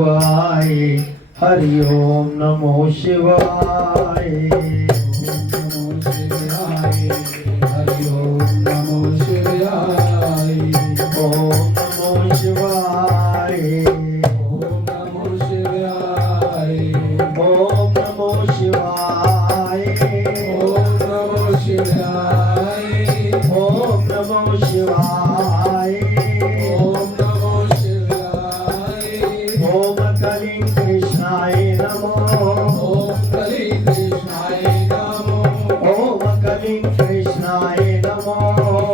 शिवाय, हरि ओम नमो शिवाय, नमो शिवाय, हरि ओम नमो शिवाय, ओम नमो शिवाय, ओम नमो शिवाय, ओम नमो शिवाय, ओम नमो शिवाय, ओम नमो शिवाय, ओम नमो शिवाय, ओम कलिं कृष्णाय नमो, ओम कलिं कृष्णाय नमो, ओम कलिं कृष्णाय नमो,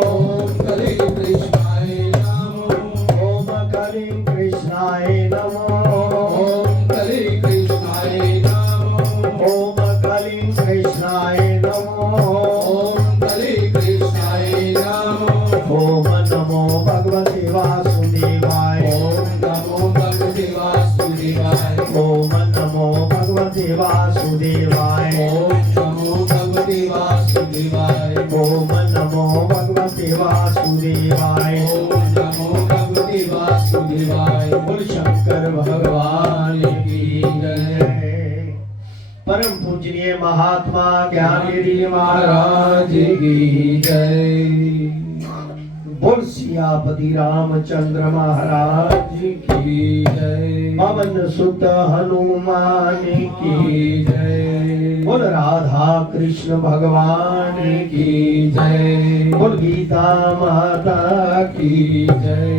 ओम कलिं कृष्णाय नमो, ओम कलिं कृष्णाय नमो, ओम कलिं कृष्णाय नमो, ओम कलिं कृष्णाय नमो, ओम कलिं कृष्णाय नमो, ओम नमो भगवते वासुदेवाय, ओम नमो भगवते वासुदेवाय, ओम नमो भगवते वासुदेवाय, ओम नमो भगवते वासुदेवाय, ओम नमो भगवते वासुदेवाय, ओम नमो भगवते वासुदेवाय। बोल शंकर भगवान की जय। परम पूजनीय महात्मा ज्ञानगिरी महाराज की जय। बोल सियापति रामचंद्र महाराज की जय। पवन सुत हनुमान की जय। बोल राधा कृष्ण भगवान की जय। बोल गीता माता की जय।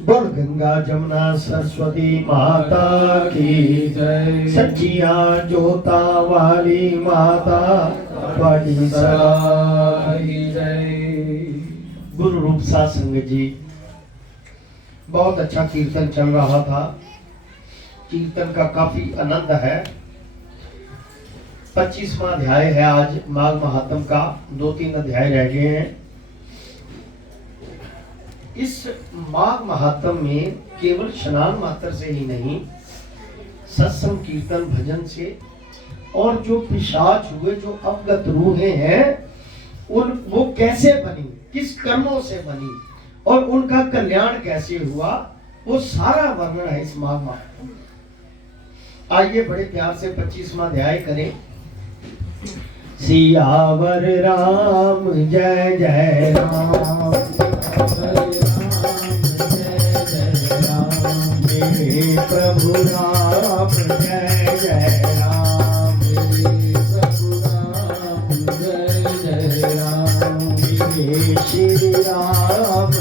बोल गंगा जमुना सरस्वती माता की जय। सच्चिया जोता वाली माता बड़ी सदा की जय। गुरु रूप सत्संग जी, बहुत अच्छा कीर्तन चल रहा था। कीर्तन का काफी आनंद है। 25वां अध्याय है आज माघ महात्म का। 2-3 अध्याय रह गए हैं। इस माघ महात्म में केवल स्नान मात्र से ही नहीं, सत्संग कीर्तन भजन से और जो पिशाच हुए, जो अवगत रूहें हैं, वो कैसे बनी, किस कर्मों से बनी और उनका कल्याण कैसे हुआ, वो सारा वर्णन है इस माघ महात्म। आइए बड़े प्यार से 25वां अध्याय करें। सियावर राम जय जय राम, मेरे प्रभु राम जय जय राम, मेरे प्रभु राम जय जय राम, मेरे श्री राम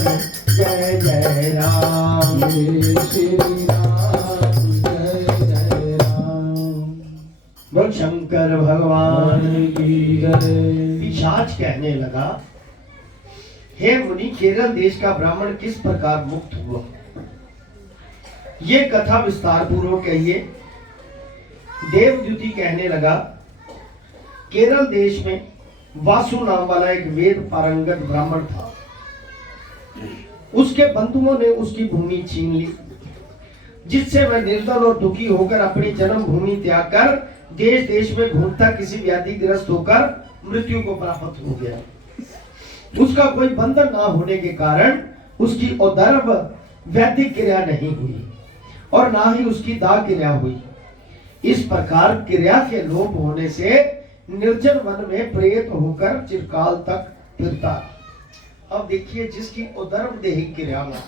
जय जय राम, मेरे श्री राम जय जय राम। बोल शंकर भगवान की जय। पिशाच कहने लगा, हे मुनि, केरल देश का ब्राह्मण किस प्रकार मुक्त हुआ, ये कथा विस्तार पूर्वक कहिए। देवद्युति कहने लगा, केरल देश में वासु नाम वाला एक वेद पारंगत ब्राह्मण था। उसके बंधुओं ने उसकी भूमि छीन ली, जिससे वह निर्दल और दुखी होकर अपनी जन्म भूमि त्याग कर देश देश में घूमता किसी व्याधिग्रस्त होकर मृत्यु को प्राप्त हो गया। उसका कोई बंधन ना होने के कारण उसकी औदर्भ वैदिक क्रिया नहीं हुई और ना ही उसकी दाह क्रिया हुई। इस प्रकार क्रिया के लोप होने से निर्जन वन में प्रेत होकर चिरकाल तक फिरता। अब देखिए, जिसकी औदर्भ देहिक क्रिया ना,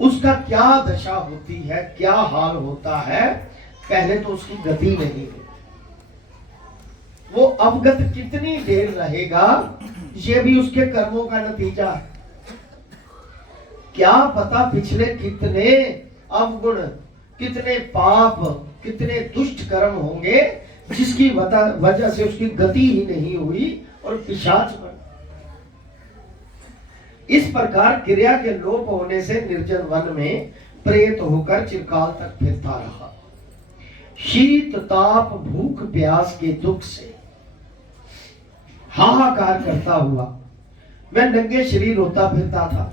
उसका क्या दशा होती है, क्या हाल होता है। पहले तो उसकी गति नहीं है, वो अवगत कितनी देर रहेगा, ये भी उसके कर्मों का नतीजा है। क्या पता पिछले कितने अवगुण, कितने पाप, कितने दुष्ट कर्म होंगे जिसकी वजह से उसकी गति ही नहीं हुई और पिशाच बन। इस प्रकार क्रिया के लोप होने से निर्जन वन में प्रेत होकर चिरकाल तक फिरता रहा। शीत ताप भूख प्यास के दुख से हाहाकार करता हुआ वह नंगे शरीर रोता फिरता था,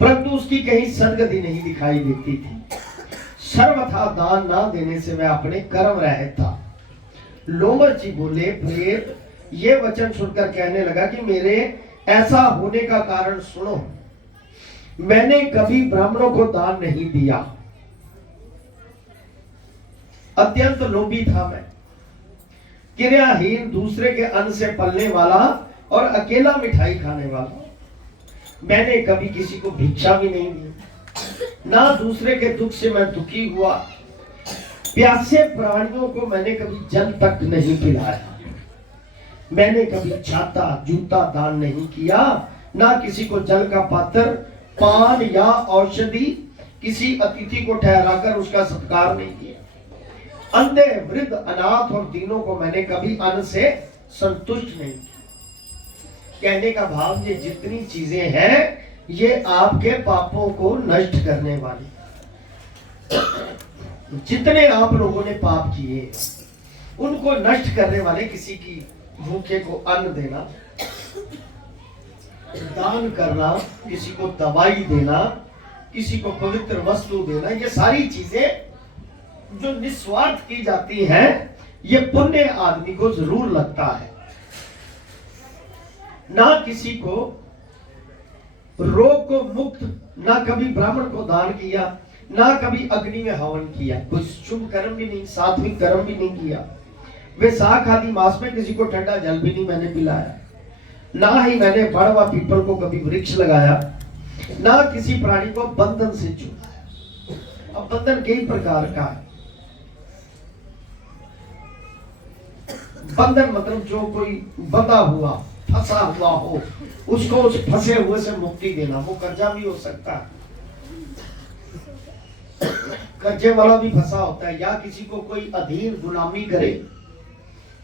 परंतु उसकी कहीं सदगति नहीं दिखाई देती थी। सर्वथा दान ना देने से वह अपने कर्म रहित था। लोमश जी बोले, प्रेत ये वचन सुनकर कहने लगा कि मेरे ऐसा होने का कारण सुनो। मैंने कभी ब्राह्मणों को दान नहीं दिया, अत्यंत लोभी था मैं, क्रियाहीन, दूसरे के अन्न से पलने वाला और अकेला मिठाई खाने वाला। मैंने कभी किसी को भिक्षा भी नहीं दी, ना दूसरे के दुख से मैं दुखी हुआ। प्यासे प्राणियों को मैंने कभी जल तक नहीं पिलाया। मैंने कभी छाता जूता दान नहीं किया, ना किसी को जल का पात्र, पान या औषधि, किसी अतिथि को ठहराकर उसका सत्कार नहीं किया। अंधे, वृद्ध, अनाथ और दीनों को मैंने कभी अन्न से संतुष्ट नहीं किया। कहने का भाव, ये जितनी चीजें हैं ये आपके पापों को नष्ट करने वाली। जितने आप लोगों ने पाप किए उनको नष्ट करने वाले, किसी की भूखे को अन्न देना, दान करना, किसी को दवाई देना, किसी को पवित्र वस्तु देना, ये सारी चीजें जो निस्वार्थ की जाती हैं, ये पुण्य आदमी को जरूर लगता है। ना किसी को रोग को मुक्त, ना कभी ब्राह्मण को दान किया, ना कभी अग्नि में हवन किया, कोई शुभ कर्म भी नहीं, सात्विक कर्म भी नहीं किया। वैशाख आदि मास में किसी को ठंडा जल भी नहीं मैंने पिलाया, ना ही मैंने बड़ व पीपल को कभी वृक्ष लगाया, ना किसी प्राणी को बंधन से छुड़ाया। अब बंधन कई प्रकार का है। बंधन मतलब जो कोई बंधा हुआ, फंसा हुआ हो, उसको उस फंसे हुए से मुक्ति देना। वो कर्जा भी हो सकता है, कर्जे वाला भी फंसा होता है, या किसी को कोई अधीन गुलामी करे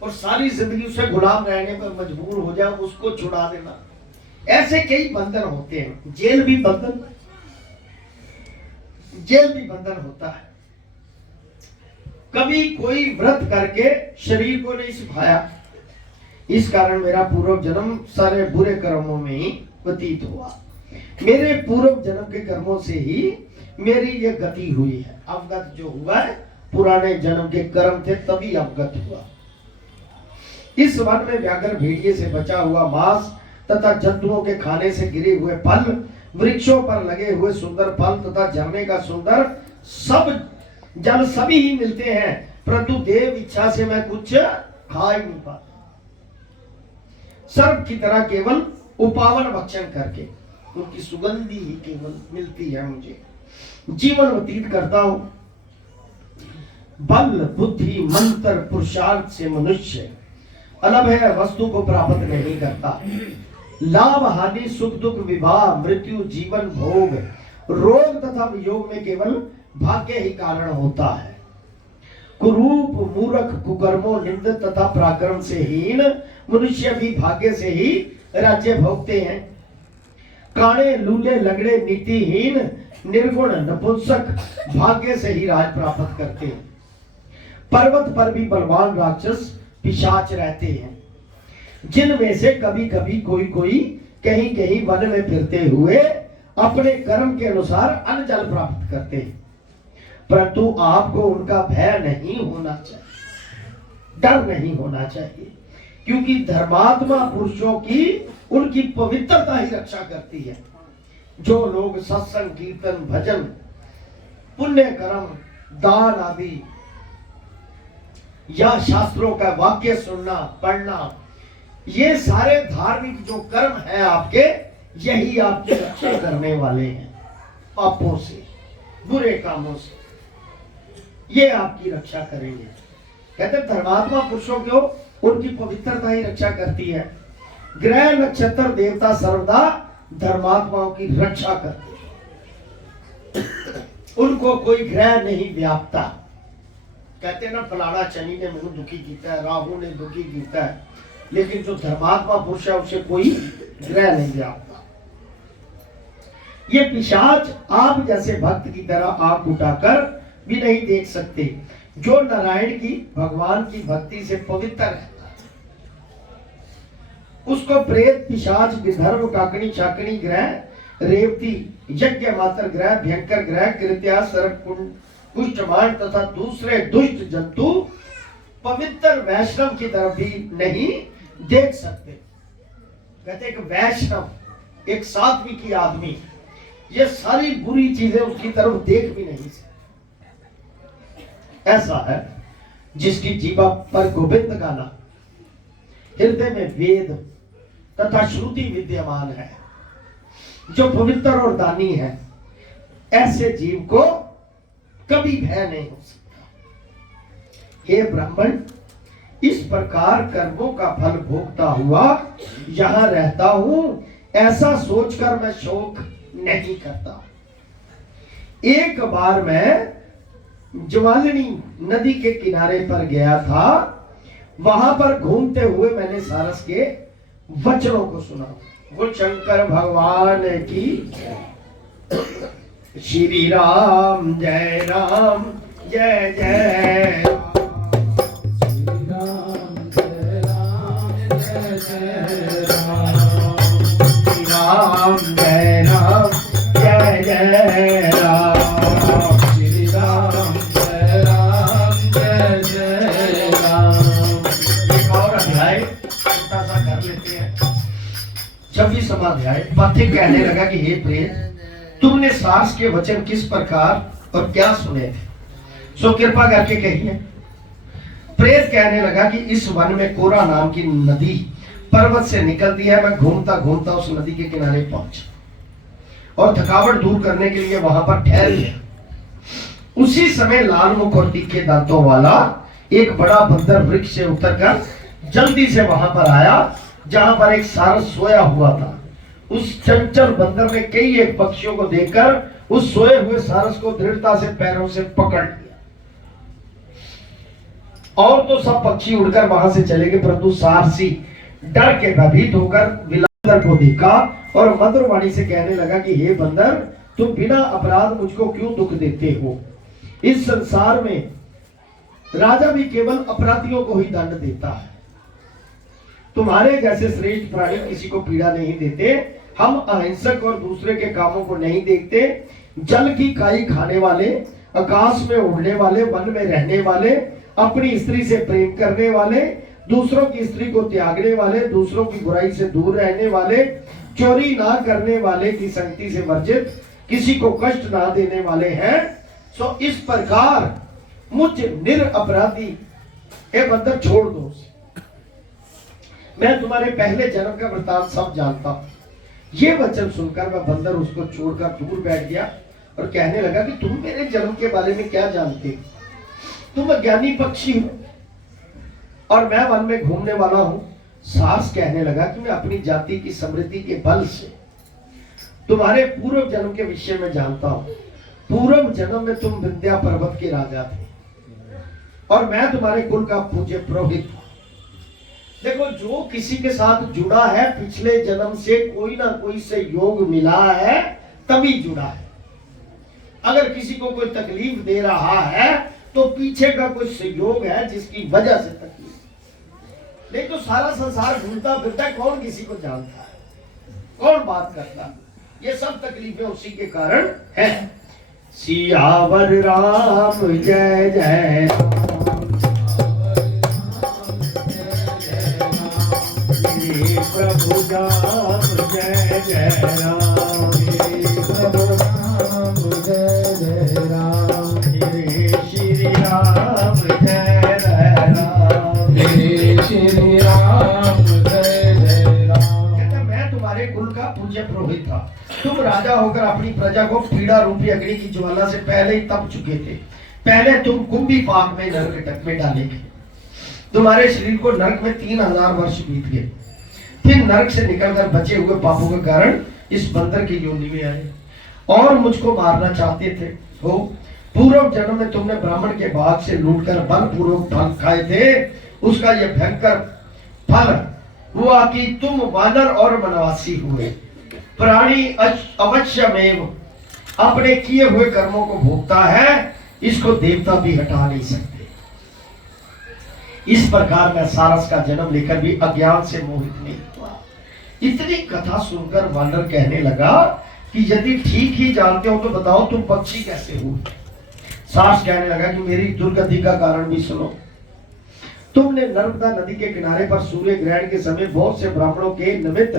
और सारी जिंदगी उसे गुलाम रहने पर मजबूर हो जाए, उसको छुड़ा देना। ऐसे कई बंधन होते हैं। जेल भी बंधन होता है। कभी कोई व्रत करके शरीर को नहीं सुखाया, इस कारण मेरा पूर्व जन्म सारे बुरे कर्मों में ही व्यतीत हुआ। मेरे पूर्व जन्म के कर्मों से ही मेरी ये गति हुई है। अवगत जो हुआ है, पुराने जन्म के कर्म थे तभी अवगत हुआ। इस वन में व्याघ्र भेड़िए से बचा हुआ मांस तथा जंतुओं के खाने से गिरे हुए फल, वृक्षों पर लगे हुए सुंदर फल तथा झरने का सुंदर सब जल सभी ही मिलते हैं, परंतु देव इच्छा से मैं कुछ खा ही नहीं पाता। सर्प की तरह केवल उपावन भक्षण करके उनकी सुगंधी ही केवल मिलती है मुझे। जीवन व्यतीत करता हूं। बल, बुद्धि, मंत्र, पुरुषार्थ से मनुष्य अलग है, वस्तु को प्राप्त नहीं करता। लाभ, हानि, सुख दुख, विवाह, मृत्यु, जीवन, भोग, रोग तथा वियोग में केवल भाग्य ही कारण होता है। कुरूप, मूर्ख, कुकर्मों, निंदित तथा पराक्रम से हीन मनुष्य भी भाग्य से ही राज्य भोगते हैं। काणे, लूले, लंगड़े, नीतिहीन, निर्गुण, नपुंसक भाग्य से ही राज प्राप्त करते हैं। पर्वत पर भी बलवान राक्षस पिशाच रहते हैं, जिनमें से कभी कभी कोई कहीं कहीं वन में फिरते हुए अपने कर्म के अनुसार अन्न जल प्राप्त करते हैं। परंतु आपको उनका भय नहीं होना चाहिए, डर नहीं होना चाहिए, क्योंकि धर्मात्मा पुरुषों की उनकी पवित्रता ही रक्षा करती है। जो लोग सत्संग, कीर्तन, भजन, पुण्य कर्म, दान आदि या शास्त्रों का वाक्य सुनना, पढ़ना, ये सारे धार्मिक जो कर्म है आपके, यही आपकी रक्षा करने वाले हैं पापों से, बुरे कामों से। ये आपकी रक्षा करेंगे। कहते धर्मात्मा पुरुषों को उनकी पवित्रता ही रक्षा करती है। ग्रह, नक्षत्र, देवता सर्वदा धर्मात्माओं की रक्षा करते हैं। उनको कोई ग्रह नहीं व्यापता। कहते ना फलाना शनि ने मुझे दुखी किया है, राहु ने दुखी किया है, लेकिन जो धर्मात्मा पुरुष है उसे कोई ग्रह नहीं व्यापता। ये पिशाच आप जैसे भक्त की तरह आंख उठाकर भी नहीं देख सकते। जो नारायण की, भगवान की भक्ति से पवित्र है, उसको प्रेत, पिशाच, विधर्म, काकणी, चाकणी ग्रह, रेवती, यज्ञ मात्र ग्रह, भयंकर ग्रह, कृत्या, सर्प, कुष्ठमांड तथा दूसरे दुष्ट जंतु पवित्र वैष्णव की तरफ भी नहीं देख सकते। कहते एक वैष्णव, एक सात्विकी आदमी ये सारी बुरी चीजें उसकी तरफ देख भी नहीं सकते। ऐसा है जिसकी जीवा पर गोविंद गाना, हृदय में वेद तथा श्रुति विद्यमान है, जो पवित्र और दानी है, ऐसे जीव को कभी भय नहीं हो सकता। हे ब्राह्मण, इस प्रकार कर्मों का फल भोगता हुआ यहां रहता हूं, ऐसा सोचकर मैं शोक नहीं करता। एक बार मैं ज्वालिनी नदी के किनारे पर गया था, वहां पर घूमते हुए मैंने सारस के वचनों को सुना। वो शंकर भगवान की श्री राम जय राम जय जय राम, श्री राम जय जय राम, श्री राम जय राम जय जय राम, श्री राम जय राम जय जय राम। एक और अध्याय छोटा सा कर लेते हैं। 26वां अध्याय। पथिक कहने लगा कि हे प्रेत, तुमने सास के वचन किस प्रकार और क्या सुने थे, सो कृपा करके कहिए। प्रेत कहने लगा कि इस वन में कोरा नाम की नदी पर्वत से निकलती है। मैं घूमता घूमता उस नदी के किनारे पहुंचा और थकावट दूर करने के लिए वहां पर ठहर गया। उसी समय लाल मुख और तीखे दांतों वाला एक बड़ा बंदर वृक्ष से उतरकर जल्दी से वहां पर आया जहां पर एक सारस सोया हुआ था। उस चंचल बंदर ने कई एक पक्षियों को देखकर उस सोए हुए सारस को दृढ़ता से पैरों से पकड़ लिया। और तो सब पक्षी उड़कर वहां से चले गए, परंतु सारसी डर के भयभीत होकर बंदर को देखा और मधुर वाणी से कहने लगा कि हे बंदर, तुम बिना अपराध मुझको क्यों दुख देते हो? इस संसार में राजा भी केवल अपराधियों को ही दंड देता है। तुम्हारे जैसे श्रेष्ठ प्राणी किसी को पीड़ा नहीं देते। हम अहिंसक और दूसरे के कामों को नहीं देखते। जल की काई खाने वाले, आकाश में उड़ने वाले, वन में रहने वाले, अपनी स्त्री से प्रेम करने वाले, दूसरों की स्त्री को त्यागने वाले, दूसरों की बुराई से दूर रहने वाले, चोरी ना करने वाले, की संगति से वर्जित, किसी को कष्ट ना देने वाले हैं। सो इस प्रकार मुझ निरपराधी हे बंदर छोड़ दो। मैं तुम्हारे पहले जन्म का वृतांत सब जानता हूं। ये वचन सुनकर मैं बंदर उसको छोड़कर दूर बैठ गया और कहने लगा कि तुम मेरे जन्म के बारे में क्या जानते हो? तुम अज्ञानी पक्षी हो और मैं वन में घूमने वाला हूं। सास कहने लगा कि मैं अपनी जाति की समृद्धि के बल से तुम्हारे पूर्व जन्म के विषय में जानता हूं। पूर्व जन्म में तुम विंध्या पर्वत के राजा थे और मैं तुम्हारे कुल का पूज्य पुरोहित हूं। देखो, जो किसी के साथ जुड़ा है पिछले जन्म से कोई ना कोई से योग मिला है, तभी जुड़ा है। अगर किसी को कोई तकलीफ दे रहा है तो पीछे का कोई संयोग है जिसकी वजह से तकलीफ। नहीं तो सारा संसार घूमता फिरता, कौन किसी को जानता है, कौन बात करता है? ये सब तकलीफें उसी के कारण है। सियावर राम जय जय प्रभु राम जय जय राम, प्रभु राम जय जय राम, श्री राम जय जय राम, श्री राम जय जय राम। कहते मैं तुम्हारे कुल का पूज्य पुरोहित था। तुम राजा होकर अपनी प्रजा को पीड़ा रूपी अग्नि की ज्वाला से पहले ही तप चुके थे। पहले तुम कुंभी पाक में नरक में डाले गए। तुम्हारे शरीर को नरक में 3000 वर्ष बीत गए। फिर नरक से निकलकर बचे हुए पापों के कारण इस बंदर की योनि में आए और मुझको मारना चाहते थे। हो पूर्व जन्म में तुमने ब्राह्मण के भाग से लूटकर बलपूर्वक फल खाए थे। उसका यह भयंकर फल हुआ कि तुम वानर और वनवासी हुए। प्राणी अवश्यमेव अपने किए हुए कर्मों को भोगता है, इसको देवता भी हटा नहीं सकते। इस प्रकार मैं सारस का जन्म लेकर भी अज्ञान से मोहित नहीं हुआ। इतनी कथा सुनकर वानर कहने लगा कि यदि ठीक ही जानते हो तो बताओ तुम पक्षी कैसे हो? सारस कहने लगा कि मेरी दुर्गति का कारण भी सुनो। तुमने नर्मदा नदी के किनारे पर सूर्य ग्रहण के समय बहुत से ब्राह्मणों के निमित्त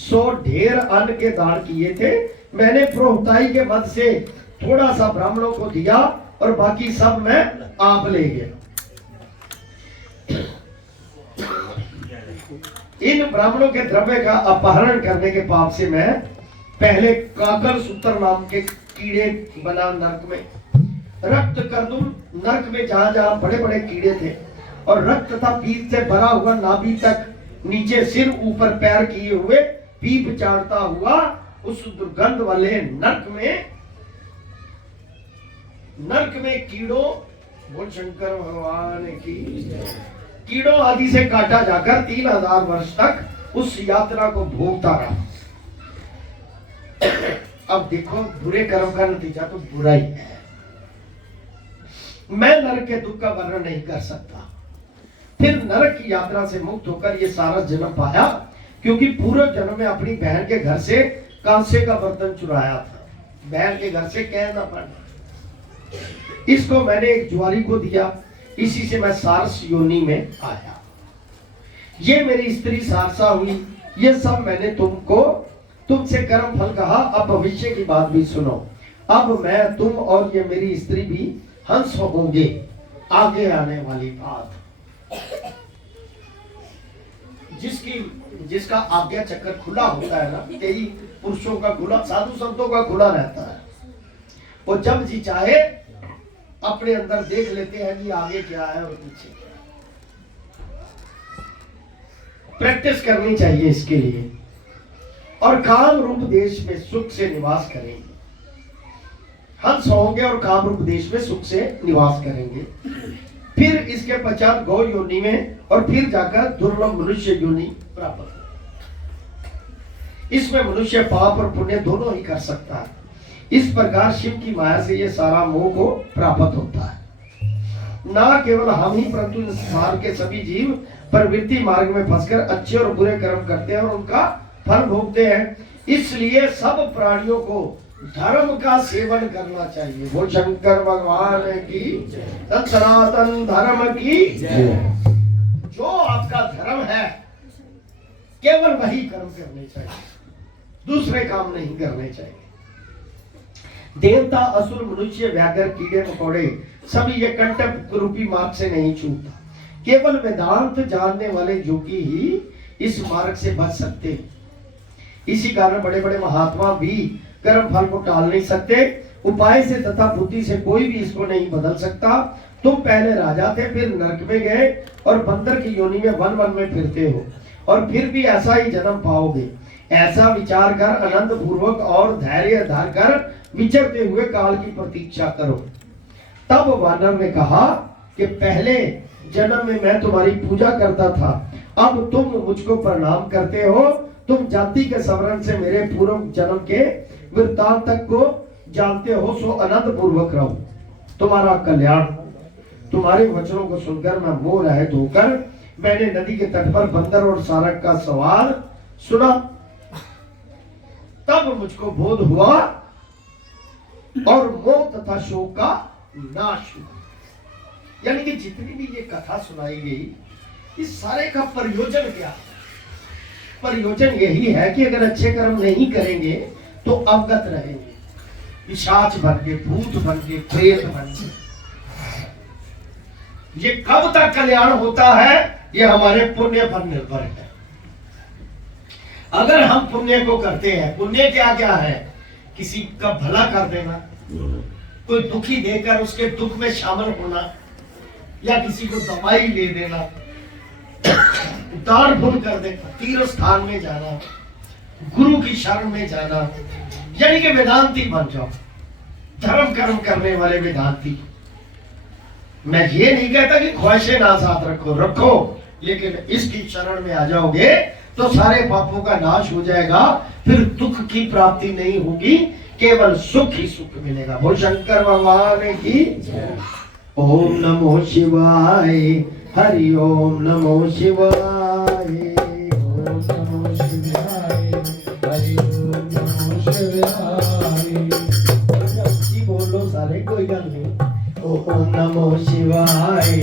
100 ढेर अन्न के दान किए थे। मैंने प्रोहताई के मत से थोड़ा सा ब्राह्मणों को दिया और बाकी सब मैं आप ले गया। इन ब्राह्मणों के द्रव्य का अपहरण करने के पाप से मैं पहले काकर सूत्र नाम के कीड़े बना नरक में, रक्त करदुम नरक में जहां जहां बड़े बड़े कीड़े थे, और रक्त तथा पीत से भरा हुआ नाभि तक नीचे सिर ऊपर पैर किए हुए पीप चाटता हुआ उस दुर्गंध वाले नरक में कीड़ों, बोल शंकर भगवान की, कीड़ों आदि से काटा जाकर 3000 वर्ष तक उस यात्रा को भोगता रहा। अब देखो बुरे कर्म का नतीजा तो बुरा ही है। मैं नरक के दुख का वर्णन नहीं कर सकता। फिर नरक की यात्रा से मुक्त होकर ये सारा जन्म पाया, क्योंकि पूर्व जन्म में अपनी बहन के घर से कांसे का बर्तन चुराया था। बहन के घर से कहना पड़ा, इसको मैंने एक जुआरी को दिया, इसी से मैं सारस योनि में आया। ये मेरी स्त्री सारसा हुई। ये सब मैंने तुमसे कर्म फल कहा। अब भविष्य की बात भी सुनो। अब मैं, तुम और ये मेरी स्त्री भी हंस होंगे। आगे आने वाली बात, जिसका आज्ञा चक्कर खुला होता है ना, कई पुरुषों का खुला, साधु संतों का खुला रहता है, वो जब जी चाहे अपने अंदर देख लेते हैं कि आगे क्या है और पीछे। प्रैक्टिस करनी चाहिए इसके लिए। और काम रूप देश में सुख से निवास करेंगे। हंस होंगे और काम रूप देश में सुख से निवास करेंगे। फिर इसके पश्चात गौ योनि में और फिर जाकर दुर्लभ मनुष्य योनि प्राप्त हो। इसमें मनुष्य पाप और पुण्य दोनों ही कर सकता है। इस प्रकार शिव की माया से ये सारा मोह को प्राप्त होता है। ना केवल हम ही परंतु इस संसार के सभी जीव प्रवृत्ति मार्ग में फंसकर अच्छे और बुरे कर्म करते हैं और उनका फल भोगते हैं। इसलिए सब प्राणियों को धर्म का सेवन करना चाहिए। बोल शंकर भगवान की, सनातन धर्म की। जो आपका धर्म है केवल वही कर्म करने चाहिए, दूसरे काम नहीं करने चाहिए। देवता, असुर, मनुष्य, व्याघ्र, कीड़े मकोड़े सभी ये कंटक रूपी मार्ग से नहीं छूटता। केवल वेदांत जानने वाले योगी ही इस मार्ग से बच सकते हैं। इसी कारण बड़े बड़े महात्मा भी कर्म फल को टाल नहीं सकते। उपाय से तथा बुद्धि से कोई भी इसको नहीं बदल सकता। तुम पहले राजा थे, फिर नरक में गए और बंदर की योनि में वन वन में फिरते हो, और फिर भी ऐसा ही जन्म पाओगे। ऐसा विचार कर आनंद पूर्वक और धैर्य धार कर विचरते हुए काल की प्रतीक्षा करो। तब वानर ने कहा कि पहले जन्म में मैं तुम्हारी पूजा करता था, अब तुम मुझको प्रणाम करते हो। तुम जाति के स्मरण से मेरे पूर्व जन्म के वृत्तांत तक को जानते हो, सो आनंद पूर्वक रहो। तुम्हारा कल्याण। तुम्हारे वचनों को सुनकर मैं मोह रहित होकर मैंने नदी के तट पर बंदर और सारक का सवाल सुना। तब मुझको बोध हुआ और मोह तथा शोक का नाश हुआ। यानी कि जितनी भी ये कथा सुनाई गई, इस सारे का प्रयोजन क्या है? प्रयोजन यही है कि अगर अच्छे कर्म नहीं करेंगे तो अवगत रहेंगे, पिशाच बन के, भूत बन के, प्रेत बन के। ये कब तक कल्याण होता है, ये हमारे पुण्य पर निर्भर है। अगर हम पुण्य को करते हैं, पुण्य क्या क्या है? किसी का भला कर देना, कोई दुखी देकर उसके दुख में शामिल होना, या किसी को दवाई ले देना, दान पुण्य कर देना, तीर्थ स्थान में जाना, गुरु की शरण में जाना, यानी कि वेदांती बन जाओ, धर्म कर्म करने वाले वेदांती। मैं ये नहीं कहता कि ख्वाहिशें ना साथ रखो, लेकिन इसकी शरण में आ जाओगे तो सारे पापों का नाश हो जाएगा। फिर दुख की प्राप्ति नहीं होगी, केवल सुख ही सुख मिलेगा। बोल शंकर भगवान की। ओम नमो शिवाय, हरि ओम नमो शिवाय, ओम नमो शिवाय, हरि ओम नमो शिवाय। बोलो सारे, कोई गल नहीं। ओम नमो शिवाय। शिवाय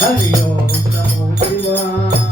हरि ओम नमो शिवाय।